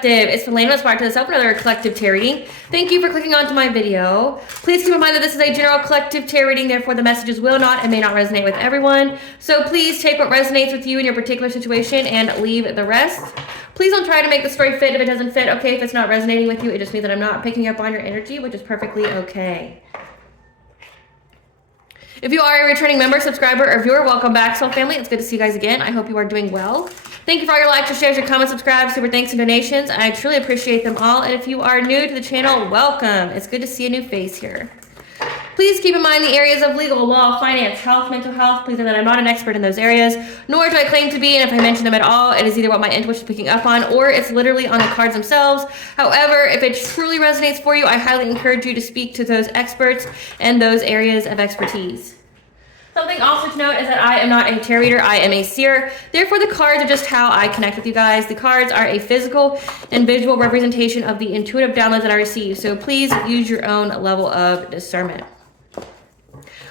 Collective. It's from Aspiraltotheself, to self, another collective tarot reading. Thank you for clicking onto my video. Please keep in mind that this is a general collective tarot reading, therefore the messages will not and may not resonate with everyone. So please take what resonates with you in your particular situation and leave the rest. Please don't try to make the story fit if it doesn't fit. Okay, if it's not resonating with you, it just means that I'm not picking up on your energy, which is perfectly okay. If you are a returning member, subscriber, or viewer, welcome back, Soul Family. It's good to see you guys again. I hope you are doing well. Thank you for all your likes, your shares, your comments, subscribes, super thanks, and donations. I truly appreciate them all. And if you are new to the channel, welcome. It's good to see a new face here. Please keep in mind the areas of legal, law, finance, health, mental health. Please know that I'm not an expert in those areas, nor do I claim to be, and if I mention them at all, it is either what my intuition is picking up on, or it's literally on the cards themselves. However, if it truly resonates for you, I highly encourage you to speak to those experts and those areas of expertise. Something also to note is that I am not a tarot reader, I am a seer. Therefore, the cards are just how I connect with you guys. The cards are a physical and visual representation of the intuitive downloads that I receive. So please use your own level of discernment.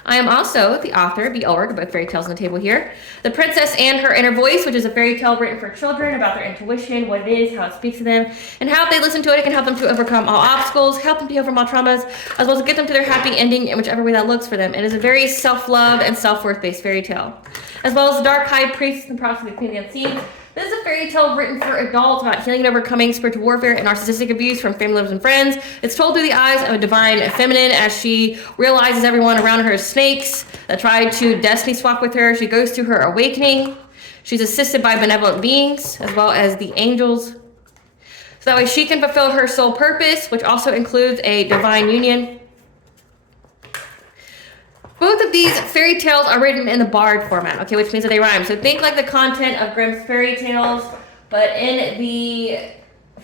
I am also the author, the org, but fairy tales on the table here. The Princess and Her Inner Voice, which is a fairy tale written for children about their intuition, what it is, how it speaks to them, and how if they listen to it, it can help them to overcome all obstacles, help them to heal from all traumas, as well as get them to their happy ending in whichever way that looks for them. It is a very self-love and self-worth based fairy tale. As well as The Dark High Priestess and Prophecy of the Queen of the Unseen. This is a fairy tale written for adults about healing and overcoming spiritual warfare and narcissistic abuse from family members and friends. It's told through the eyes of a divine feminine as she realizes everyone around her is snakes that try to destiny swap with her. She goes through her awakening. She's assisted by benevolent beings as well as the angels. So that way she can fulfill her soul purpose, which also includes a divine union. Both of these fairy tales are written in the bard format, okay, which means that they rhyme. So think like the content of Grimm's fairy tales, but in the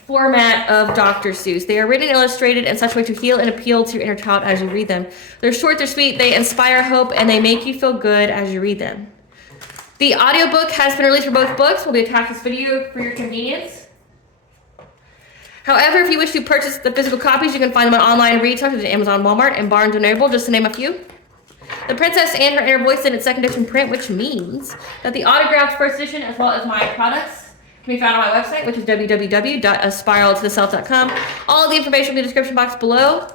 format of Dr. Seuss. They are written and illustrated in such a way to heal and appeal to your inner child as you read them. They're short, they're sweet, they inspire hope, and they make you feel good as you read them. The audiobook has been released for both books. We'll be attached to this video for your convenience. However, if you wish to purchase the physical copies, you can find them on online retail such as Amazon, Walmart, and Barnes & Noble, just to name a few. The Princess and Her Inner Voice in its second edition print, which means that the autographed first edition, as well as my products, can be found on my website, which is www.aspiraltotheself.com. All of the information will be in the description box below,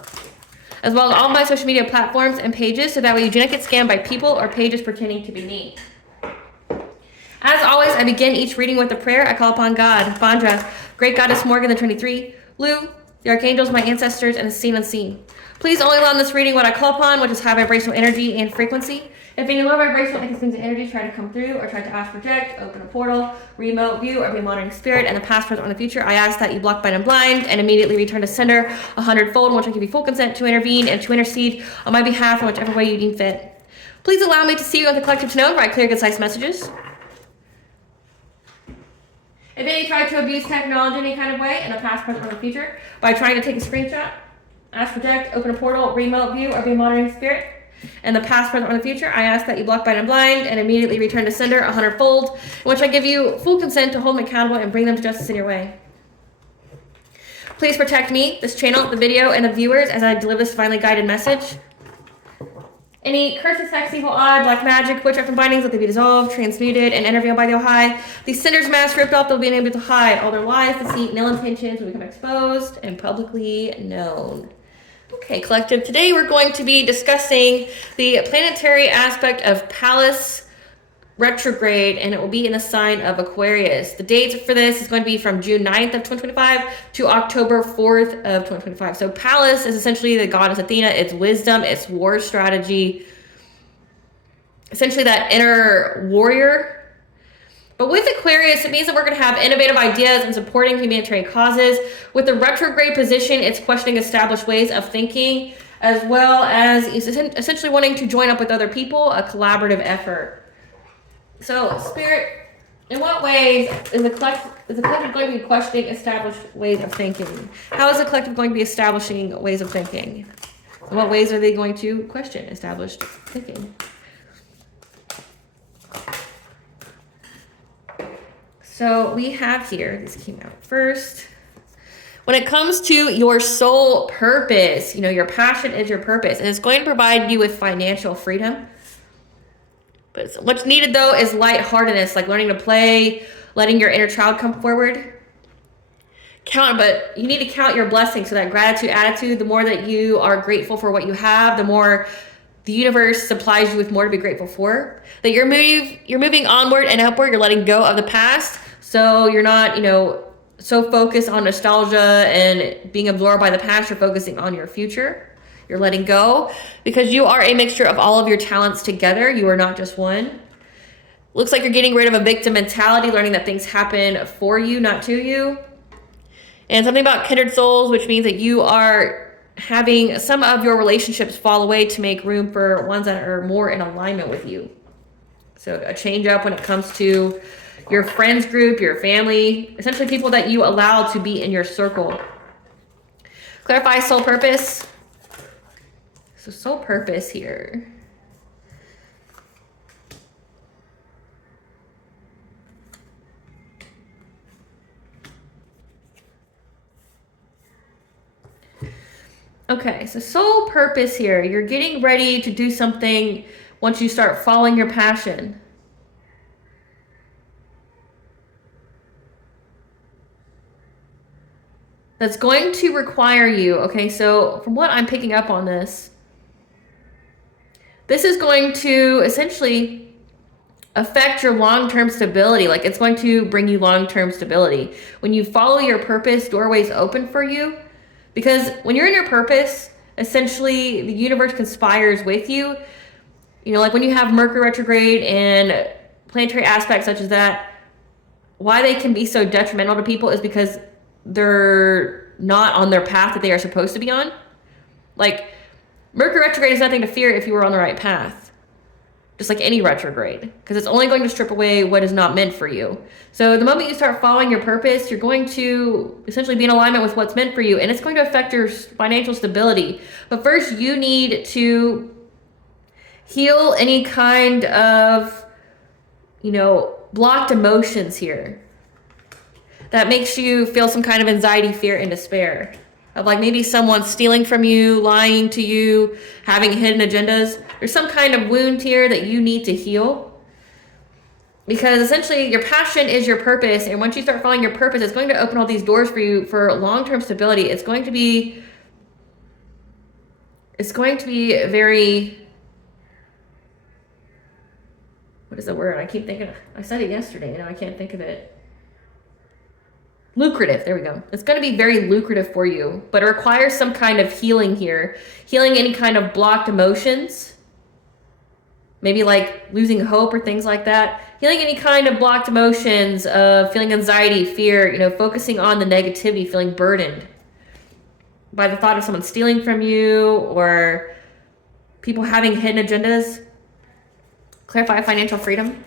as well as all my social media platforms and pages, so that way you do not get scammed by people or pages pretending to be me. As always, I begin each reading with a prayer. I call upon God, Bandra, Great Goddess Morgan, the 23, Lu, the Archangels, my ancestors, and the seen unseen. Please only allow in this reading what I call upon, which is high vibrational energy and frequency. If any low vibrational things and energy try to come through or try to ask project, open a portal, remote view, or be a monitoring spirit in the past, present, or in the future, I ask that you block, bind, and blind and immediately return to sender 100-fold, which I give you full consent to intervene and to intercede on my behalf in whichever way you deem fit. Please allow me to see you at the collective to know, write clear, concise messages. If any try to abuse technology in any kind of way in the past, present, or in the future by trying to take a screenshot, ask, project, open a portal, remote view, or be a monitoring spirit in the past, present, or the future, I ask that you block, bind, and blind and immediately return to sender 100-fold, in which I give you full consent to hold them accountable and bring them to justice in your way. Please protect me, this channel, the video, and the viewers as I deliver this divinely guided message. Any curses, hex, evil eye, black magic, witchcraft, and bindings, let they be dissolved, transmuted, and intervened by the Ojai. The sinner's mask ripped off, they'll be unable to hide. All their lies, deceit, and ill intentions will become exposed and publicly known. Okay, collective, today we're going to be discussing the planetary aspect of Pallas retrograde, and it will be in the sign of Aquarius. The dates for this is going to be from June 9th of 2025 to October 4th of 2025. So Pallas is essentially the goddess Athena. It's wisdom, it's war strategy, essentially that inner warrior. But with Aquarius, it means that we're going to have innovative ideas and supporting humanitarian causes. With the retrograde position, it's questioning established ways of thinking, as well as essentially wanting to join up with other people, a collaborative effort. So, Spirit, in what ways is the collective going to be questioning established ways of thinking? How is the collective going to be establishing ways of thinking? In what ways are they going to question established thinking? So we have here, this came out first. When it comes to your soul purpose, you know, your passion is your purpose, and it's going to provide you with financial freedom. But what's needed, though, is lightheartedness, like learning to play, letting your inner child come forward. but you need to count your blessings. So that gratitude attitude, the more that you are grateful for what you have, the more the universe supplies you with more to be grateful for. That you're moving onward and upward. You're letting go of the past. So you're not, so focused on nostalgia and being absorbed by the past. You're focusing on your future. You're letting go because you are a mixture of all of your talents together. You are not just one. Looks like you're getting rid of a victim mentality, learning that things happen for you, not to you. And something about kindred souls, which means that you are having some of your relationships fall away to make room for ones that are more in alignment with you. So a change up when it comes to your friends group, your family, essentially people that you allow to be in your circle. Clarify soul purpose. So soul purpose here. Okay, so soul purpose here. You're getting ready to do something once you start following your passion. That's going to require you, okay, so from what I'm picking up on this is going to essentially affect your long-term stability. Like, it's going to bring you long-term stability. When you follow your purpose, doorways open for you. Because when you're in your purpose, essentially the universe conspires with you. Like when you have Mercury retrograde and planetary aspects such as that, why they can be so detrimental to people is because they're not on their path that they are supposed to be on. Like, Mercury retrograde is nothing to fear if you were on the right path. Just like any retrograde, because it's only going to strip away what is not meant for you. So the moment you start following your purpose, you're going to essentially be in alignment with what's meant for you, and it's going to affect your financial stability. But first, you need to heal any kind of, blocked emotions here that makes you feel some kind of anxiety, fear, and despair. Of like maybe someone stealing from you, lying to you, having hidden agendas. There's some kind of wound here that you need to heal. Because essentially your passion is your purpose. And once you start following your purpose, it's going to open all these doors for you for long-term stability. It's going to be very, what is the word? I said it yesterday, I can't think of it. Lucrative. There we go. It's going to be very lucrative for you, but it requires some kind of healing here. Healing any kind of blocked emotions. Maybe like losing hope or things like that. Healing any kind of blocked emotions of feeling anxiety, fear, focusing on the negativity, feeling burdened by the thought of someone stealing from you or people having hidden agendas. Clarify financial freedom.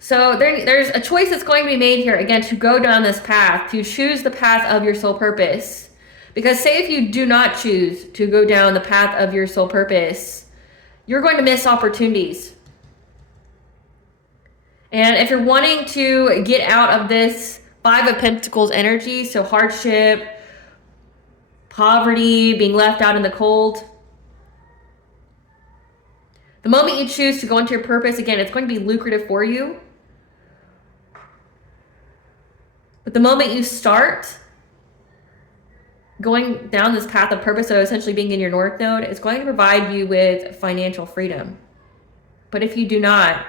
So there's a choice that's going to be made here, again, to go down this path, to choose the path of your soul purpose. Because say if you do not choose to go down the path of your soul purpose, you're going to miss opportunities. And if you're wanting to get out of this Five of Pentacles energy, so hardship, poverty, being left out in the cold, the moment you choose to go into your purpose, again, it's going to be lucrative for you. But the moment you start going down this path of purpose, so essentially being in your North Node, it's going to provide you with financial freedom. But if you do not,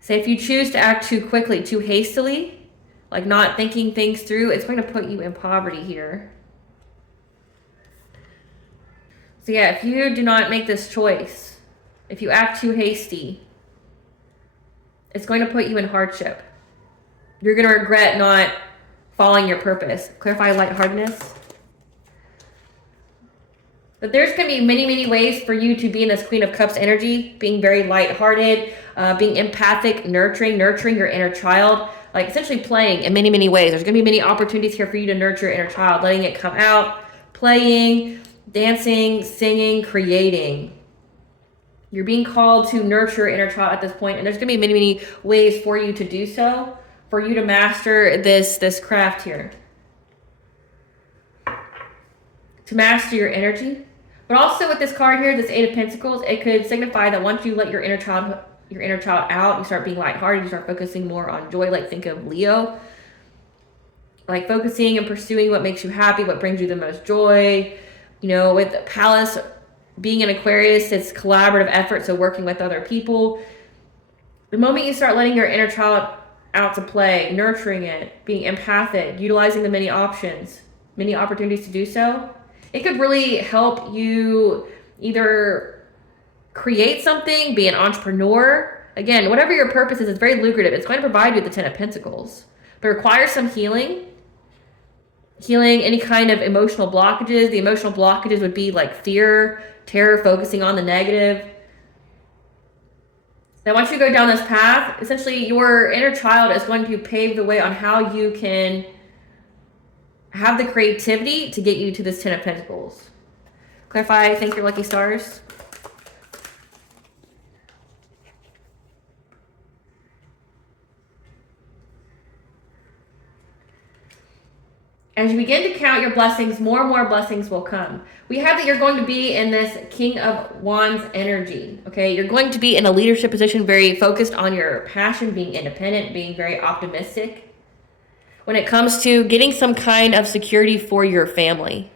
say if you choose to act too quickly, too hastily, like not thinking things through, it's going to put you in poverty here. So yeah, if you do not make this choice, if you act too hasty, it's going to put you in hardship. You're going to regret not following your purpose. Clarify lightheartedness. But there's going to be many, many ways for you to be in this Queen of Cups energy, being very lighthearted, being empathic, nurturing your inner child, like essentially playing in many, many ways. There's going to be many opportunities here for you to nurture your inner child, letting it come out, playing, dancing, singing, creating. You're being called to nurture inner child at this point, and there's going to be many, many ways for you to do so, for you to master this craft here. To master your energy. But also with this card here, this Eight of Pentacles, it could signify that once you let your inner child out, you start being lighthearted, you start focusing more on joy, like think of Leo. Like focusing and pursuing what makes you happy, what brings you the most joy. You know, with Pallas being an Aquarius, it's collaborative effort, so working with other people. The moment you start letting your inner child out to play, nurturing it, being empathic, utilizing the many options, many opportunities to do so, it could really help you either create something, be an entrepreneur. Again, whatever your purpose is, it's very lucrative. It's going to provide you the Ten of Pentacles, but it requires some healing any kind of emotional blockages. The emotional blockages would be like fear, terror, focusing on the negative. Now, once you go down this path, essentially your inner child is going to pave the way on how you can have the creativity to get you to this Ten of Pentacles. Clarify, thank your lucky stars. As you begin to count your blessings, more and more blessings will come. We have that you're going to be in this King of Wands energy, okay? You're going to be in a leadership position, very focused on your passion, being independent, being very optimistic when it comes to getting some kind of security for your family.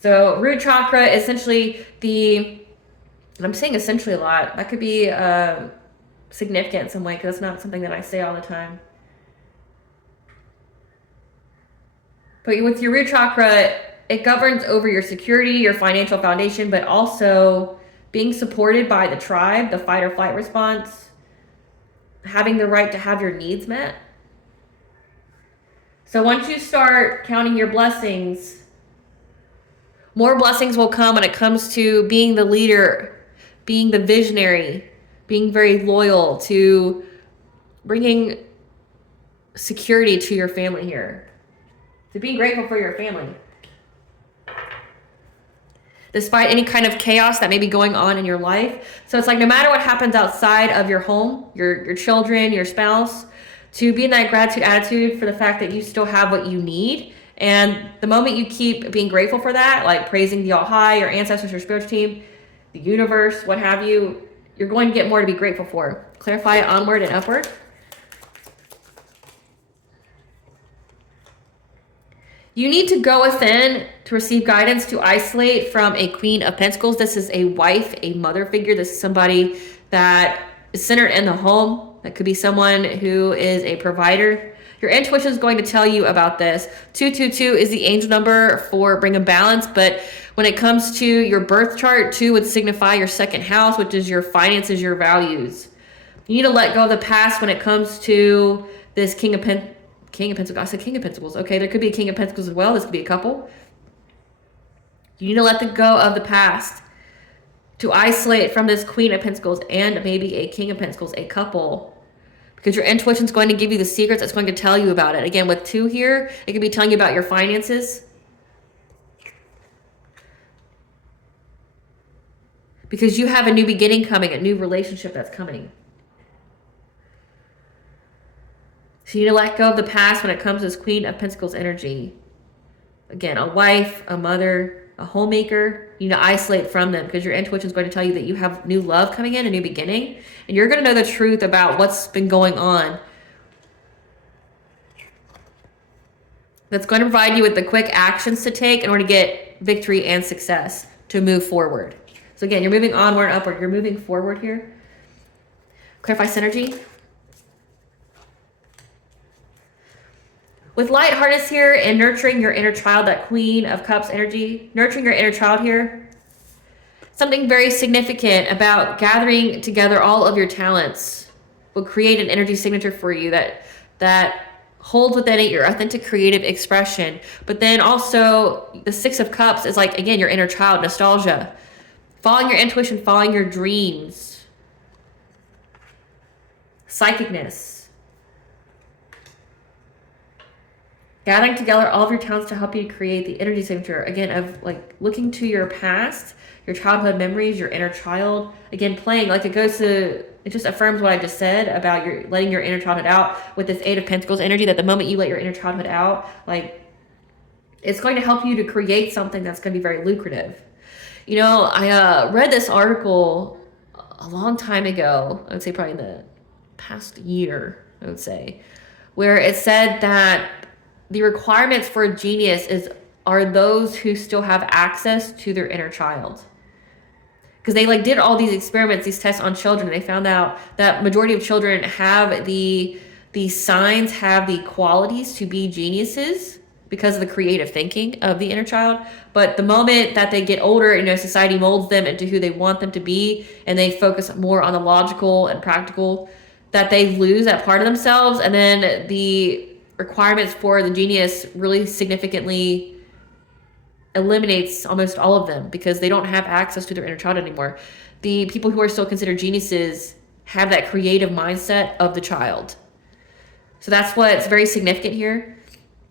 So root chakra, essentially and I'm saying essentially a lot. That could be significant in some way, because that's not something that I say all the time. But with your root chakra, it governs over your security, your financial foundation, but also being supported by the tribe, the fight or flight response, having the right to have your needs met. So once you start counting your blessings, more blessings will come when it comes to being the leader, being the visionary, being very loyal, to bringing security to your family here, to being grateful for your family. Despite any kind of chaos that may be going on in your life. So it's like no matter what happens outside of your home, your children, your spouse, to be in that gratitude attitude for the fact that you still have what you need. And the moment you keep being grateful for that, like praising the All High, your ancestors, your spiritual team, the universe, what have you, you're going to get more to be grateful for. Clarify onward and upward. You need to go within to receive guidance to isolate from a Queen of Pentacles. This is a wife, a mother figure. This is somebody that is centered in the home. That could be someone who is a provider. Your intuition is going to tell you about this. 222 is the angel number for bringing balance, but when it comes to your birth chart, 2 would signify your second house, which is your finances, your values. You need to let go of the past when it comes to this King of Pentacles. I said King of Pentacles. Okay, there could be a King of Pentacles as well. This could be a couple. You need to let go of the past to isolate from this Queen of Pentacles and maybe a King of Pentacles, a couple. Because your intuition is going to give you the secrets. It's going to tell you about it. Again, with 2 here, it could be telling you about your finances. Because you have a new beginning coming, a new relationship that's coming. So you need to let go of the past when it comes to this Queen of Pentacles energy. Again, a wife, a mother, a homemaker. You need to isolate from them because your intuition is going to tell you that you have new love coming in, a new beginning. And you're going to know the truth about what's been going on. That's going to provide you with the quick actions to take in order to get victory and success to move forward. So again, you're moving onward, upward. You're moving forward here. Clarify synergy. With lightheartedness here and nurturing your inner child, that Queen of Cups energy, nurturing your inner child here, something very significant about gathering together all of your talents will create an energy signature for you that holds within it your authentic creative expression. But then also the Six of Cups is like, again, your inner child, nostalgia, following your intuition, following your dreams, psychicness. gathering together all of your talents to help you create the energy signature, again, of like looking to your past, your childhood memories, your inner child, again, playing, like it just affirms what I just said about your letting your inner childhood out with this Eight of Pentacles energy, that the moment you let your inner childhood out, like, it's going to help you to create something that's going to be very lucrative. You know, I read this article a long time ago, I would say probably in the past year, I would say, where it said that the requirements for a genius are those who still have access to their inner child. Because they like did all these experiments, these tests on children. They found out that majority of children have the signs, have the qualities to be geniuses because of the creative thinking of the inner child. But the moment that they get older, you know, society molds them into who they want them to be, and they focus more on the logical and practical, that they lose that part of themselves. And then the requirements for the genius really significantly eliminates almost all of them because they don't have access to their inner child anymore. The people who are still considered geniuses have that creative mindset of the child. So that's what's very significant here.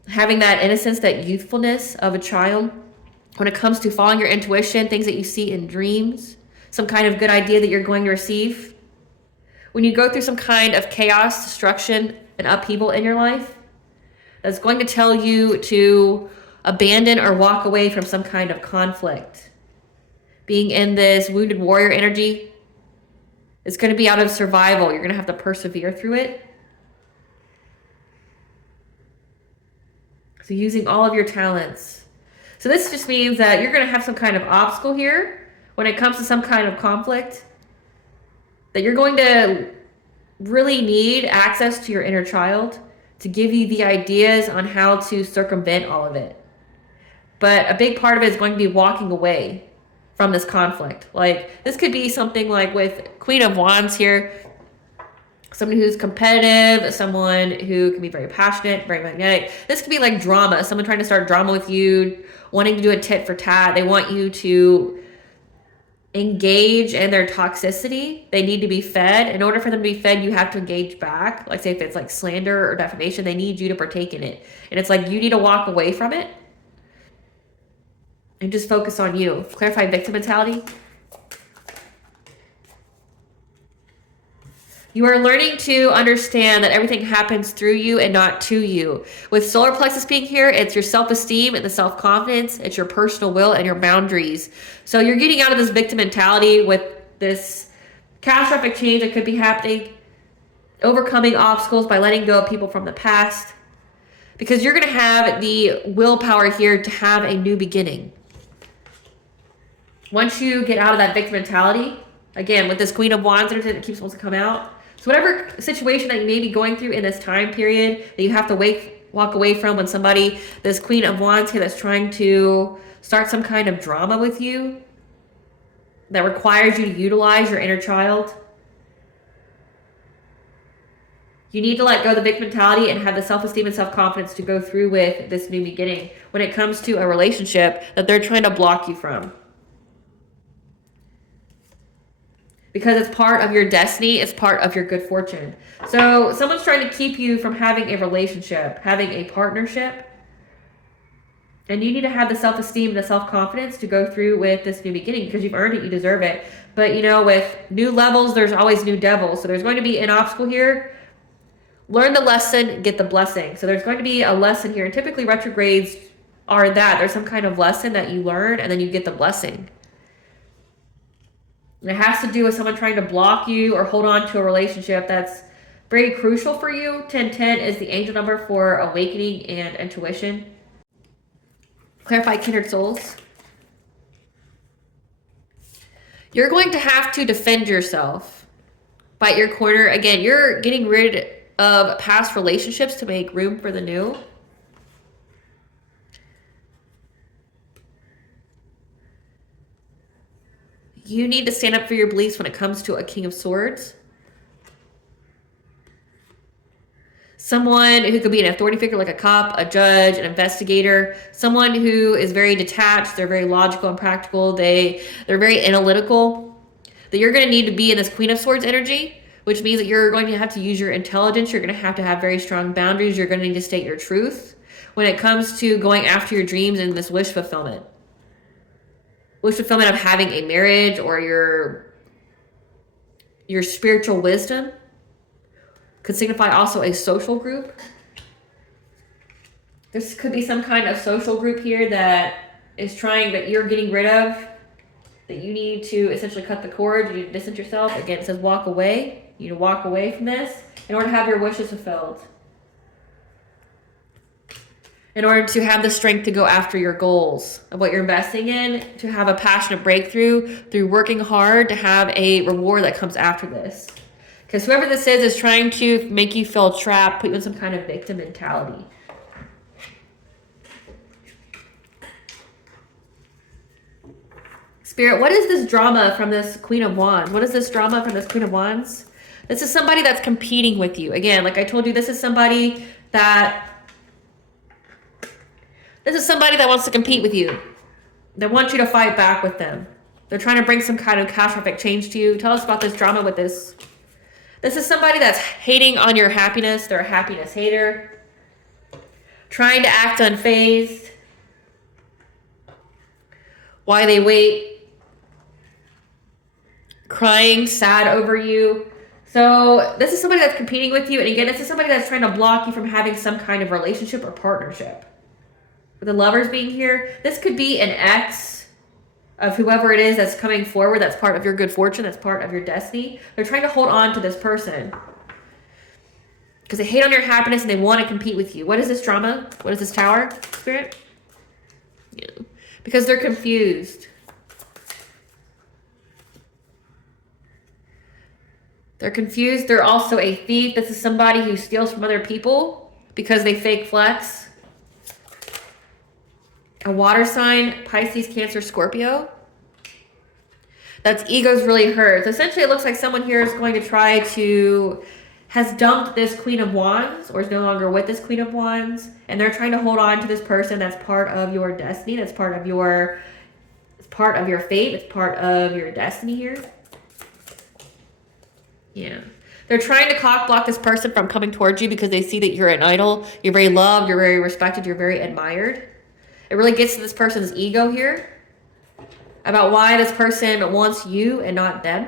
Having that innocence, that youthfulness of a child when it comes to following your intuition, things that you see in dreams, some kind of good idea that you're going to receive. When you go through some kind of chaos, destruction, and upheaval in your life, that's going to tell you to abandon or walk away from some kind of conflict. Being in this wounded warrior energy, it's going to be out of survival. You're going to have to persevere through it. So using all of your talents. So this just means that you're going to have some kind of obstacle here when it comes to some kind of conflict, that you're going to really need access to your inner child to give you the ideas on how to circumvent all of it. But a big part of it is going to be walking away from this conflict. Like, this could be something like with Queen of Wands here, someone who's competitive, someone who can be very passionate, very magnetic. This could be like drama, someone trying to start drama with you, wanting to do a tit for tat. They want you to engage in their toxicity. They need to be fed. In order for them to be fed, you have to engage back. Like, say if it's like slander or defamation, they need you to partake in it. And it's like you need to walk away from it and just focus on you. Clarify victim mentality. You are learning to understand that everything happens through you and not to you. With solar plexus being here, it's your self-esteem and the self-confidence. It's your personal will and your boundaries. So you're getting out of this victim mentality with this catastrophic change that could be happening, overcoming obstacles by letting go of people from the past, because you're going to have the willpower here to have a new beginning. Once you get out of that victim mentality, again, with this Queen of Wands energy that keeps supposed to come out, so whatever situation that you may be going through in this time period that you have to walk away from, when somebody, this Queen of Wands here that's trying to start some kind of drama with you that requires you to utilize your inner child, you need to let go of the victim mentality and have the self-esteem and self-confidence to go through with this new beginning when it comes to a relationship that they're trying to block you from. Because it's part of your destiny, it's part of your good fortune. So someone's trying to keep you from having a relationship, having a partnership. And you need to have the self-esteem and the self-confidence to go through with this new beginning, because you've earned it, you deserve it. But you know, with new levels, there's always new devils. So there's going to be an obstacle here. Learn the lesson, get the blessing. So there's going to be a lesson here. And typically retrogrades are that. There's some kind of lesson that you learn and then you get the blessing. And it has to do with someone trying to block you or hold on to a relationship that's very crucial for you. 1010 is the angel number for awakening and intuition. Clarify kindred souls. You're going to have to defend yourself. Bite your corner. Again, you're getting rid of past relationships to make room for the new. You need to stand up for your beliefs when it comes to a King of Swords. Someone who could be an authority figure like a cop, a judge, an investigator, someone who is very detached, they're very logical and practical, they're very analytical. That you're going to need to be in this Queen of Swords energy, which means that you're going to have to use your intelligence, you're going to have very strong boundaries, you're going to need to state your truth. when it comes to going after your dreams and this wish fulfillment. Wish fulfillment of having a marriage, or your spiritual wisdom. Could signify also a social group. This could be some kind of social group here that is trying, that you're getting rid of, that you need to essentially cut the cord, you need to distance yourself. Again, it says walk away. You need to walk away from this in order to have your wishes fulfilled. In order to have the strength to go after your goals of what you're investing in, to have a passionate breakthrough through working hard, to have a reward that comes after this. Because whoever this is trying to make you feel trapped, put you in some kind of victim mentality. Spirit, what is this drama from this Queen of Wands? What is this drama from this Queen of Wands? This is somebody that's competing with you. Again, like I told you, this is somebody that wants to compete with you. They want you to fight back with them. They're trying to bring some kind of catastrophic change to you. Tell us about this drama with this. This is somebody that's hating on your happiness. They're a happiness hater. Trying to act unfazed. Why they wait. Crying, sad over you. So this is somebody that's competing with you. And again, this is somebody that's trying to block you from having some kind of relationship or partnership. With the Lovers being here, this could be an ex of whoever it is that's coming forward, that's part of your good fortune, that's part of your destiny. They're trying to hold on to this person because they hate on your happiness and they want to compete with you. What is this drama? What is this Tower, Spirit? Yeah. Because they're confused. They're confused. They're also a thief. This is somebody who steals from other people because they fake flex. A water sign, Pisces, Cancer, Scorpio. That's ego's really hurt. So essentially, it looks like someone here is going to has dumped this Queen of Wands, or is no longer with this Queen of Wands, and they're trying to hold on to this person that's part of your destiny, that's part of your fate, it's part of your destiny here. Yeah. They're trying to cock block this person from coming towards you because they see that you're an idol, you're very loved, you're very respected, you're very admired. It really gets to this person's ego here about why this person wants you and not them.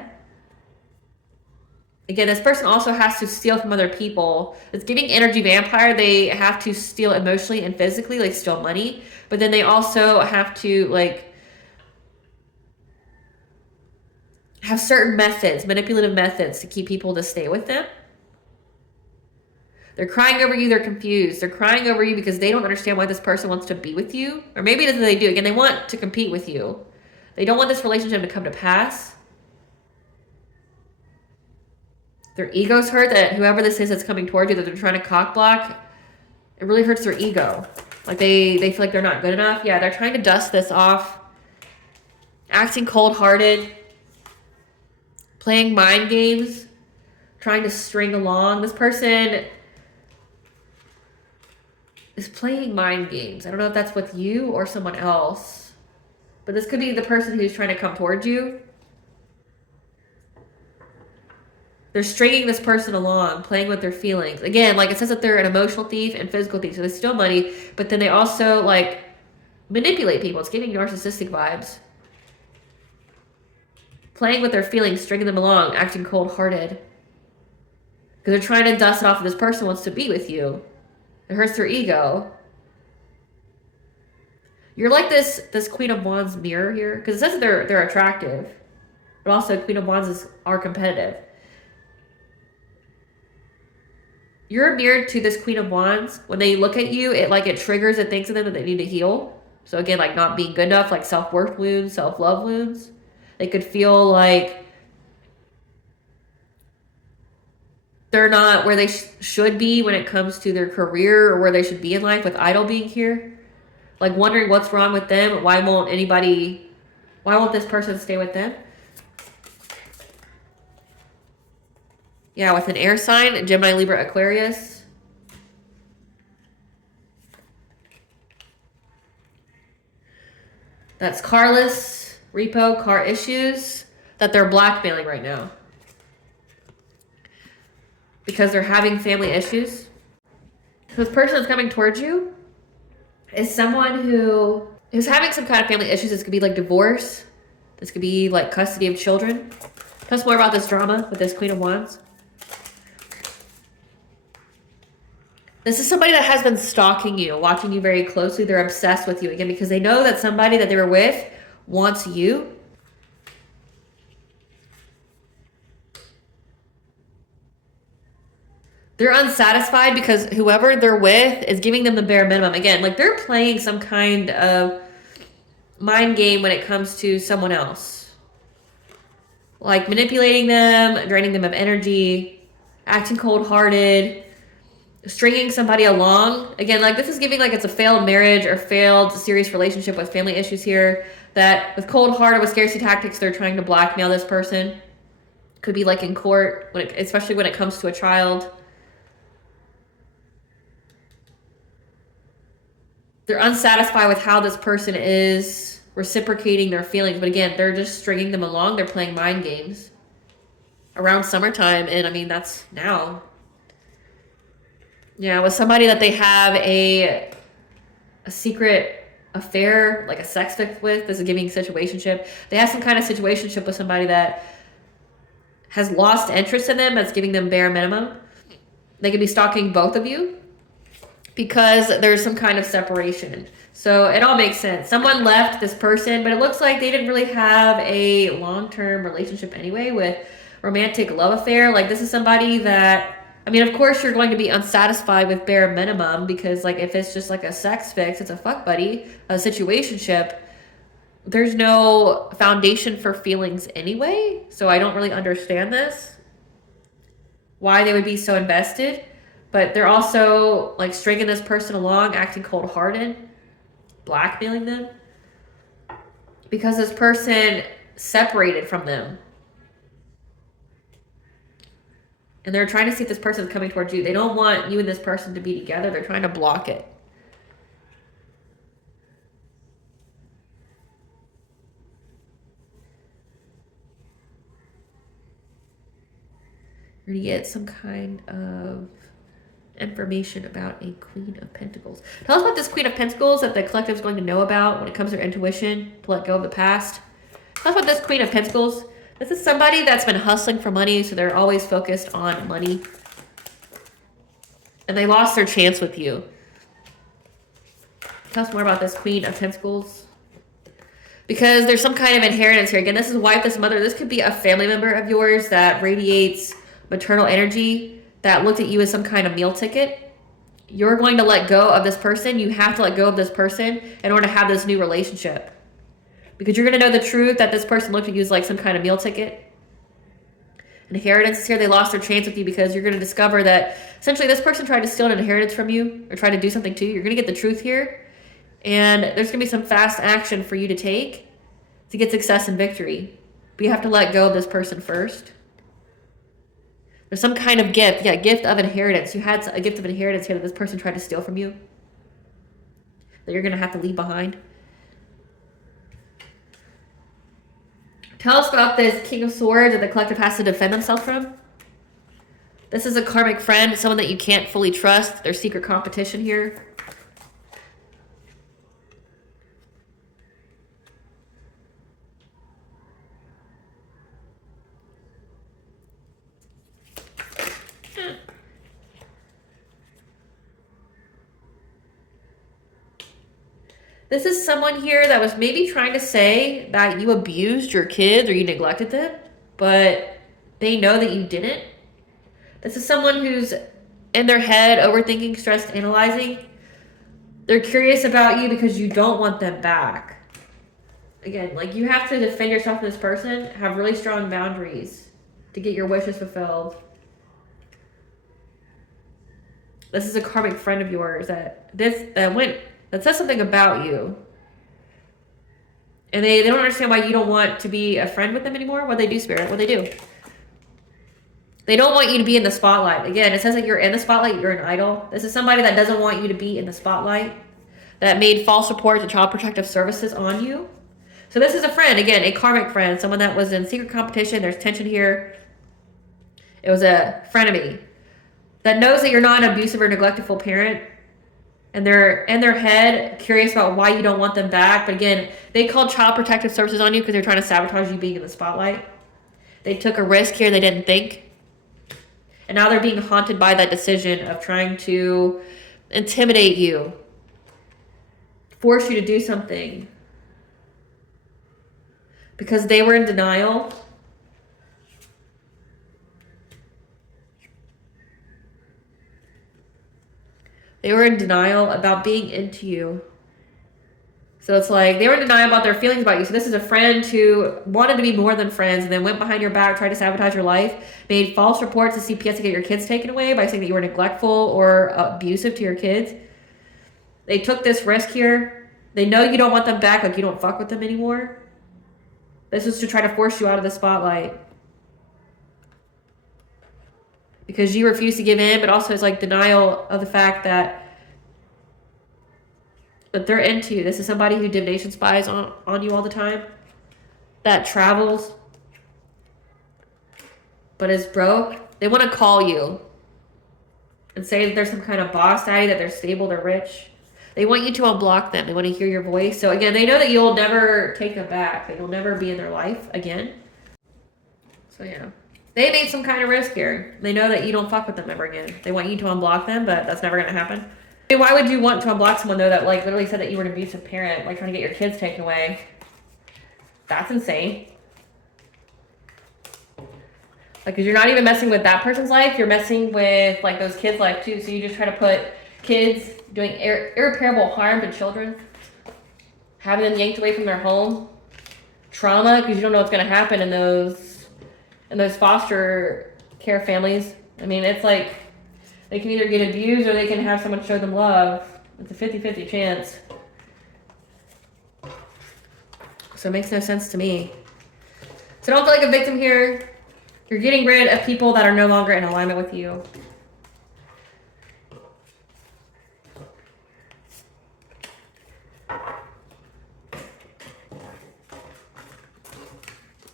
Again, this person also has to steal from other people. It's giving energy vampire. They have to steal emotionally and physically, like steal money. But then they also have to have certain methods, manipulative methods to keep people to stay with them. They're crying over you. They're confused. They're crying over you because they don't understand why this person wants to be with you. Or maybe it isn't they do. Again, they want to compete with you. They don't want this relationship to come to pass. Their ego's hurt that whoever this is that's coming toward you, that they're trying to cock block, it really hurts their ego. Like they feel like they're not good enough. Yeah, they're trying to dust this off. Acting cold-hearted. Playing mind games. Trying to string along. This person is playing mind games. I don't know if that's with you or someone else. But this could be the person who's trying to come towards you. They're stringing this person along, playing with their feelings. Again, like it says that they're an emotional thief and physical thief. So they steal money, but then they also manipulate people. It's giving narcissistic vibes. Playing with their feelings, stringing them along, acting cold-hearted. Because they're trying to dust it off. This person wants to be with you. It hurts their ego. You're like this Queen of Wands mirror here. Because it says that they're attractive. But also Queen of Wands are competitive. You're mirrored to this Queen of Wands. When they look at you, it triggers and thinks of them that they need to heal. So again, not being good enough, self-worth wounds, self-love wounds. They could feel like they're not where they should be when it comes to their career or where they should be in life, with idol being here. Wondering what's wrong with them. Why won't this person stay with them? Yeah, with an air sign, Gemini, Libra, Aquarius. That's carless, repo, car issues that they're blackmailing right now. Because they're having family issues. So this person is coming towards you. is someone who's having some kind of family issues. This could be like divorce. This could be like custody of children. Tell us more about this drama with this Queen of Wands. This is somebody that has been stalking you, watching you very closely. They're obsessed with you, again, because they know that somebody that they were with wants you. They're unsatisfied because whoever they're with is giving them the bare minimum. Again, like they're playing some kind of mind game when it comes to someone else. Like manipulating them, draining them of energy, acting cold-hearted, stringing somebody along. Again, like this is giving like it's a failed marriage or failed serious relationship with family issues here. That with cold-hearted, with scarcity tactics, they're trying to blackmail this person. Could be like in court, especially when it comes to a child. They're unsatisfied with how this person is reciprocating their feelings. But again, they're just stringing them along. They're playing mind games around summertime. And I mean, that's now. Yeah, with somebody that they have a secret affair, like a sex fic with. This is giving situationship. They have some kind of situationship with somebody that has lost interest in them. That's giving them bare minimum. They could be stalking both of you, because there's some kind of separation. So it all makes sense. Someone left this person, but it looks like they didn't really have a long-term relationship anyway with romantic love affair. Like this is somebody that, I mean, of course you're going to be unsatisfied with bare minimum because like if it's just like a sex fix, it's a fuck buddy, a situationship, there's no foundation for feelings anyway. So I don't really understand this, why they would be so invested. But they're also like stringing this person along, acting cold-hearted, blackmailing them. Because this person separated from them. And they're trying to see if this person is coming towards you. They don't want you and this person to be together. They're trying to block it. You're going to get some kind of information about a Queen of Pentacles. Tell us about this Queen of Pentacles that the collective is going to know about when it comes to their intuition to let go of the past. Tell us about this Queen of Pentacles. This is somebody that's been hustling for money, so they're always focused on money. And they lost their chance with you. Tell us more about this Queen of Pentacles. Because there's some kind of inheritance here. Again, this is wife, this mother. This could be a family member of yours that radiates maternal energy, that looked at you as some kind of meal ticket. You're going to let go of this person. You have to let go of this person in order to have this new relationship. Because you're going to know the truth that this person looked at you as like some kind of meal ticket. Inheritance is here. They lost their chance with you because you're going to discover that essentially this person tried to steal an inheritance from you or try to do something to you. You're going to get the truth here. And there's going to be some fast action for you to take to get success and victory. But you have to let go of this person first. There's some kind of gift. Yeah, gift of inheritance. You had a gift of inheritance here that this person tried to steal from you, that you're going to have to leave behind. Tell us about this King of Swords that the collective has to defend themselves from. This is a karmic friend, someone that you can't fully trust. There's secret competition here. This is someone here that was maybe trying to say that you abused your kids or you neglected them, but they know that you didn't. This is someone who's in their head, overthinking, stressed, analyzing. They're curious about you because you don't want them back. Again, like you have to defend yourself from this person, have really strong boundaries to get your wishes fulfilled. This is a karmic friend of yours that says something about you. And they don't understand why you don't want to be a friend with them anymore. What they do, Spirit, what they do. They don't want you to be in the spotlight. Again, it says that you're in the spotlight, you're an idol. This is somebody that doesn't want you to be in the spotlight, that made false reports of child protective services on you. So this is a friend, again, a karmic friend, someone that was in secret competition. There's tension here. It was a frenemy that knows that you're not an abusive or neglectful parent. And they're in their head curious about why you don't want them back. But again, they called child protective services on you because they're trying to sabotage you being in the spotlight. They took a risk here they didn't think. And now they're being haunted by that decision of trying to intimidate you, force you to do something. Because they were in denial. They were in denial about being into you. So it's like they were in denial about their feelings about you. So this is a friend who wanted to be more than friends and then went behind your back, tried to sabotage your life, made false reports to CPS to get your kids taken away by saying that you were neglectful or abusive to your kids. They took this risk here. They know you don't want them back, like you don't fuck with them anymore. This was to try to force you out of the spotlight. Because you refuse to give in, but also it's like denial of the fact that they're into you. This is somebody who divination spies on you all the time. That travels. But is broke. They want to call you. And say that there's some kind of boss daddy, that they're stable, they're rich. They want you to unblock them. They want to hear your voice. So again, they know that you'll never take them back. That you'll never be in their life again. So yeah. They made some kind of risk here. They know that you don't fuck with them ever again. They want you to unblock them, but that's never going to happen. I mean, why would you want to unblock someone, though, that like literally said that you were an abusive parent, like trying to get your kids taken away? That's insane. Like, because you're not even messing with that person's life. You're messing with, like, those kids' life, too. So you just try to put kids doing irreparable harm to children, having them yanked away from their home, trauma, because you don't know what's going to happen in those foster care families. I mean, it's like they can either get abused or they can have someone show them love. It's a 50-50 chance. So it makes no sense to me. So don't feel like a victim here. You're getting rid of people that are no longer in alignment with you.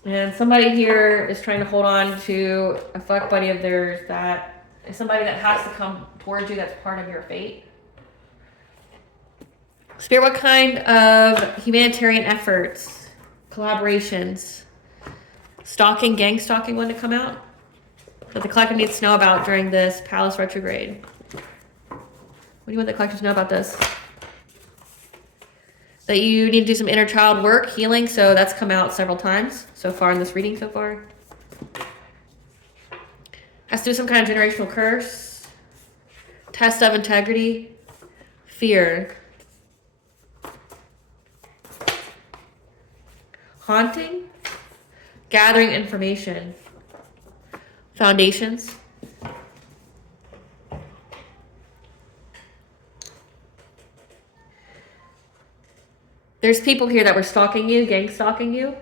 And somebody here is trying to hold on to a fuck buddy of theirs that is somebody that has to come towards you, that's part of your fate. Spirit, what kind of humanitarian efforts, collaborations, stalking, gang stalking want to come out that the collective needs to know about during this Pallas retrograde? What do you want the collective to know about this? That you need to do some inner child work, healing. So that's come out several times so far in this reading so far. Has to do some kind of generational curse. Test of integrity. Fear. Haunting. Gathering information. Foundations. There's people here that were stalking you, gang stalking you.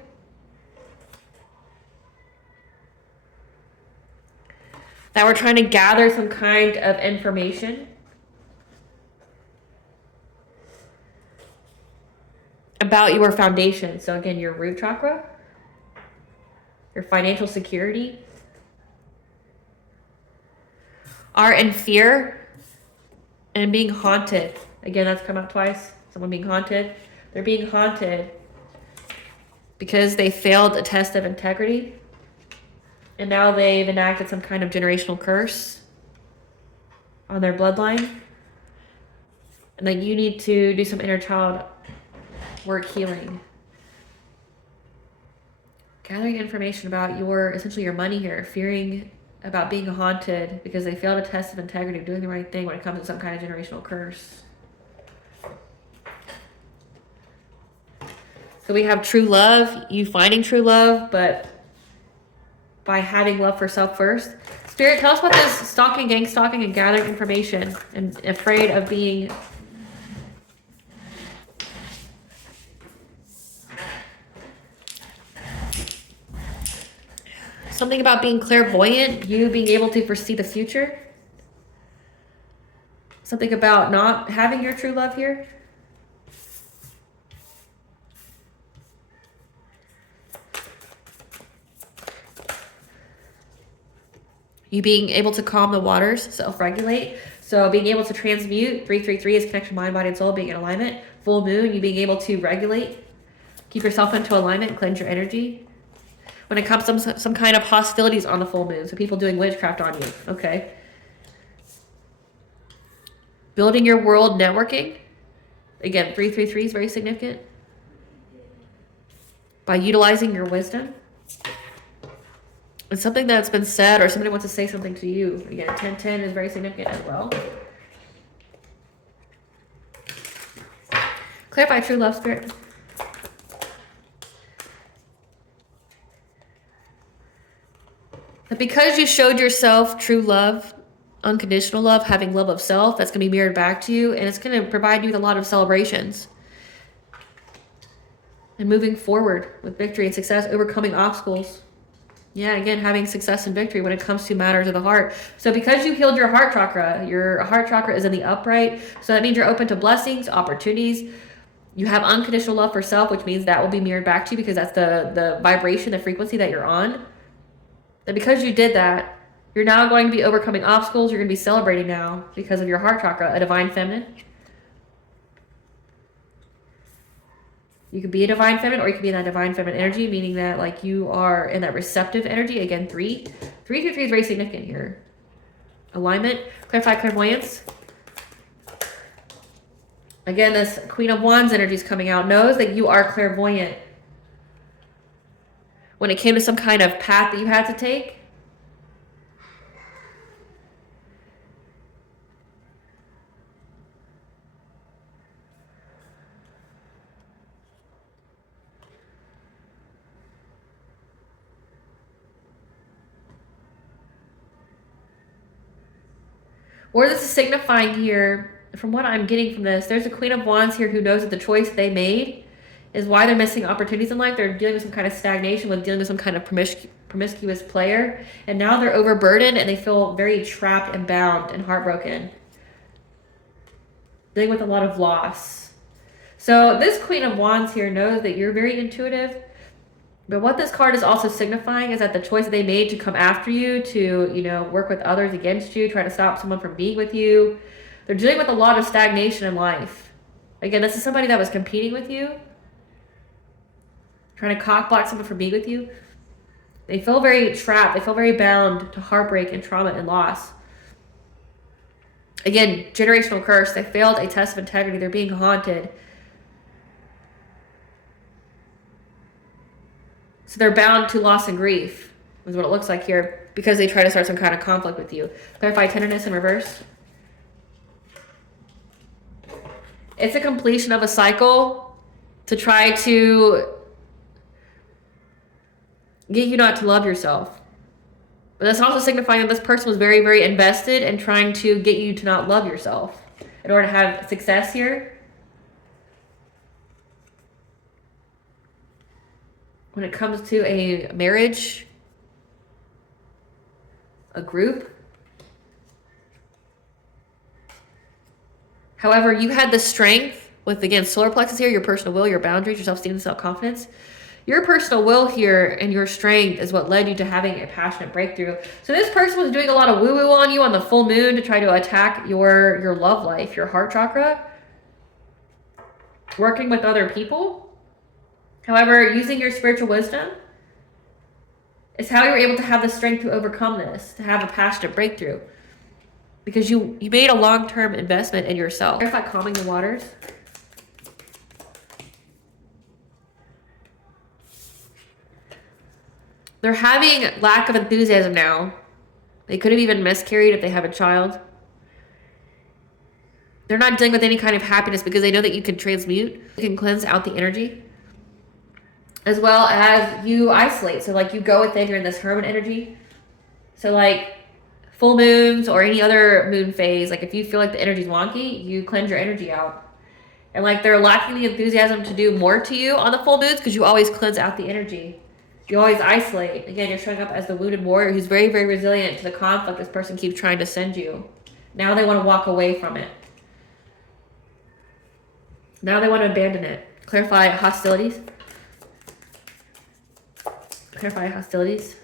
That were trying to gather some kind of information about your foundation. So again, your root chakra, your financial security, are in fear and being haunted. Again, that's come out twice. Someone being haunted. They're being haunted because they failed a test of integrity. And now they've enacted some kind of generational curse on their bloodline. And then you need to do some inner child work healing. Gathering information about essentially your money here. Fearing about being haunted because they failed a test of integrity of doing the right thing when it comes to some kind of generational curse. So we have true love, you finding true love, but by having love for self first. Spirit, tell us about this stalking, gang stalking, and gathering information and afraid of being something about being clairvoyant, you being able to foresee the future. Something about not having your true love here. You being able to calm the waters, self-regulate. So being able to transmute, 333 is connection, mind, body, and soul, being in alignment. Full moon, you being able to regulate, keep yourself into alignment, cleanse your energy. When it comes to some kind of hostilities on the full moon, so people doing witchcraft on you, okay? Building your world, networking. Again, 333 is very significant. By utilizing your wisdom. It's something that's been said, or somebody wants to say something to you. Again, 1010 is very significant as well. Clarify true love, Spirit. That because you showed yourself true love, unconditional love, having love of self, that's going to be mirrored back to you, and it's going to provide you with a lot of celebrations. And moving forward with victory and success, overcoming obstacles. Yeah, again, having success and victory when it comes to matters of the heart. So because you healed your heart chakra is in the upright. So that means you're open to blessings, opportunities. You have unconditional love for self, which means that will be mirrored back to you because that's the vibration, the frequency that you're on. And because you did that, you're now going to be overcoming obstacles. You're going to be celebrating now because of your heart chakra, a divine feminine. You could be a divine feminine, or you could be in that divine feminine energy, meaning that like you are in that receptive energy. Again, 333 is very significant here. Alignment, clarify clairvoyance. Again, this Queen of Wands energy is coming out. Knows that you are clairvoyant. When it came to some kind of path that you had to take. Or this is signifying here, from what I'm getting from this, there's a Queen of Wands here who knows that the choice they made is why they're missing opportunities in life. They're dealing with some kind of stagnation, with dealing with some kind of promiscuous player. And now they're overburdened and they feel very trapped and bound and heartbroken. Dealing with a lot of loss. So this Queen of Wands here knows that you're very intuitive. But what this card is also signifying is that the choice that they made to come after you, to, work with others against you, try to stop someone from being with you, they're dealing with a lot of stagnation in life. Again, this is somebody that was competing with you, trying to cock-block someone from being with you. They feel very trapped. They feel very bound to heartbreak and trauma and loss. Again, generational curse. They failed a test of integrity. They're being haunted. So they're bound to loss and grief, is what it looks like here, because they try to start some kind of conflict with you. Clarify tenderness in reverse. It's a completion of a cycle to try to get you not to love yourself. But that's also signifying that this person was very, very invested in trying to get you to not love yourself in order to have success here. When it comes to a marriage, a group. However, you had the strength with, again, solar plexus here, your personal will, your boundaries, your self-esteem, and self-confidence. Your personal will here and your strength is what led you to having a passionate breakthrough. So this person was doing a lot of woo-woo on you on the full moon to try to attack your love life, your heart chakra. Working with other people. However, using your spiritual wisdom is how you're able to have the strength to overcome this, to have a passionate breakthrough. Because you made a long-term investment in yourself. Clarify calming the waters. They're having lack of enthusiasm now. They could have even miscarried if they have a child. They're not dealing with any kind of happiness because they know that you can transmute. You can cleanse out the energy. As well as you isolate. So like you go within, you're in this hermit energy. So like full moons or any other moon phase, like if you feel like the energy's wonky, you cleanse your energy out. And like they're lacking the enthusiasm to do more to you on the full moons because you always cleanse out the energy. You always isolate. Again, you're showing up as the wounded warrior who's very, very resilient to the conflict this person keeps trying to send you. Now they want to walk away from it. Now they want to abandon it. Clarify hostilities. Clarify hostilities.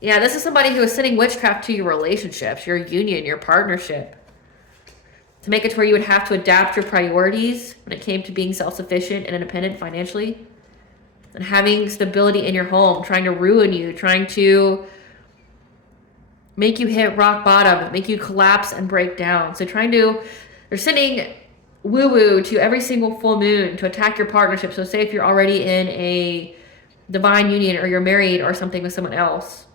Yeah, this is somebody who is sending witchcraft to your relationships, your union, your partnership. to make it to where you would have to adapt your priorities when it came to being self-sufficient and independent financially, and having stability in your home, trying to ruin you, trying to make you hit rock bottom, make you collapse and break down. So they're sending woo-woo to every single full moon to attack your partnership. So say if you're already in a divine union or you're married or something with someone else,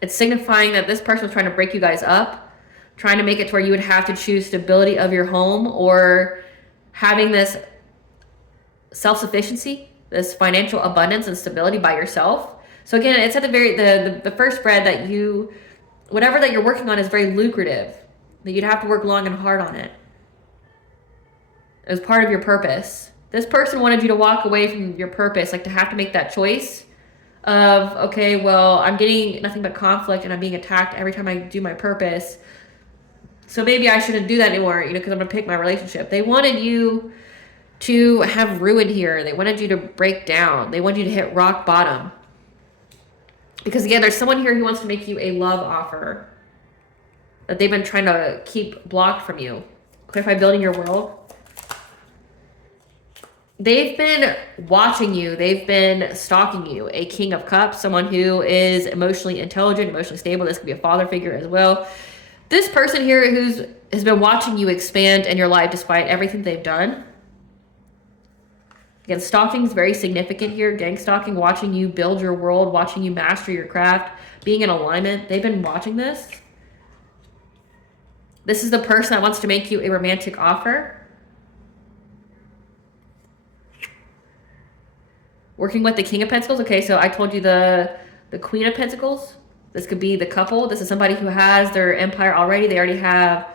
it's signifying that this person was trying to break you guys up, trying to make it to where you would have to choose stability of your home or having this self-sufficiency, this financial abundance and stability by yourself. So again, it's at the first spread that whatever that you're working on is very lucrative, that you'd have to work long and hard on it. It was part of your purpose. This person wanted you to walk away from your purpose, like to have to make that choice of, okay, well, I'm getting nothing but conflict and I'm being attacked every time I do my purpose. So maybe I shouldn't do that anymore, because I'm going to pick my relationship. They wanted you to have ruin here. They wanted you to break down. They wanted you to hit rock bottom. Because again, there's someone here who wants to make you a love offer that they've been trying to keep blocked from you. Clarify building your world. They've been watching you. They've been stalking you. A King of Cups, someone who is emotionally intelligent, emotionally stable. This could be a father figure as well. This person here has been watching you expand in your life despite everything they've done. Again, stalking is very significant here. Gang stalking, watching you build your world, watching you master your craft, being in alignment. They've been watching this. This is the person that wants to make you a romantic offer. Working with the King of Pentacles. Okay, so I told you the Queen of Pentacles. This could be the couple. This is somebody who has their empire already. They already have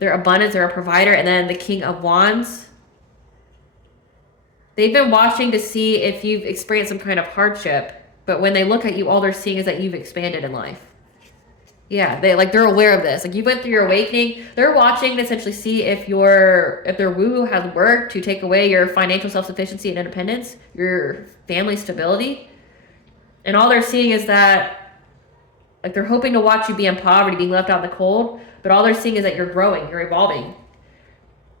their abundance. They're a provider. And then the King of Wands. They've been watching to see if you've experienced some kind of hardship, but when they look at you, all they're seeing is that you've expanded in life. Yeah, they're aware of this. Like, you went through your awakening. They're watching to essentially see if their woo has worked to take away your financial self-sufficiency and independence, your family stability. And all they're seeing is that, like, they're hoping to watch you be in poverty, being left out in the cold, but all they're seeing is that you're growing, you're evolving,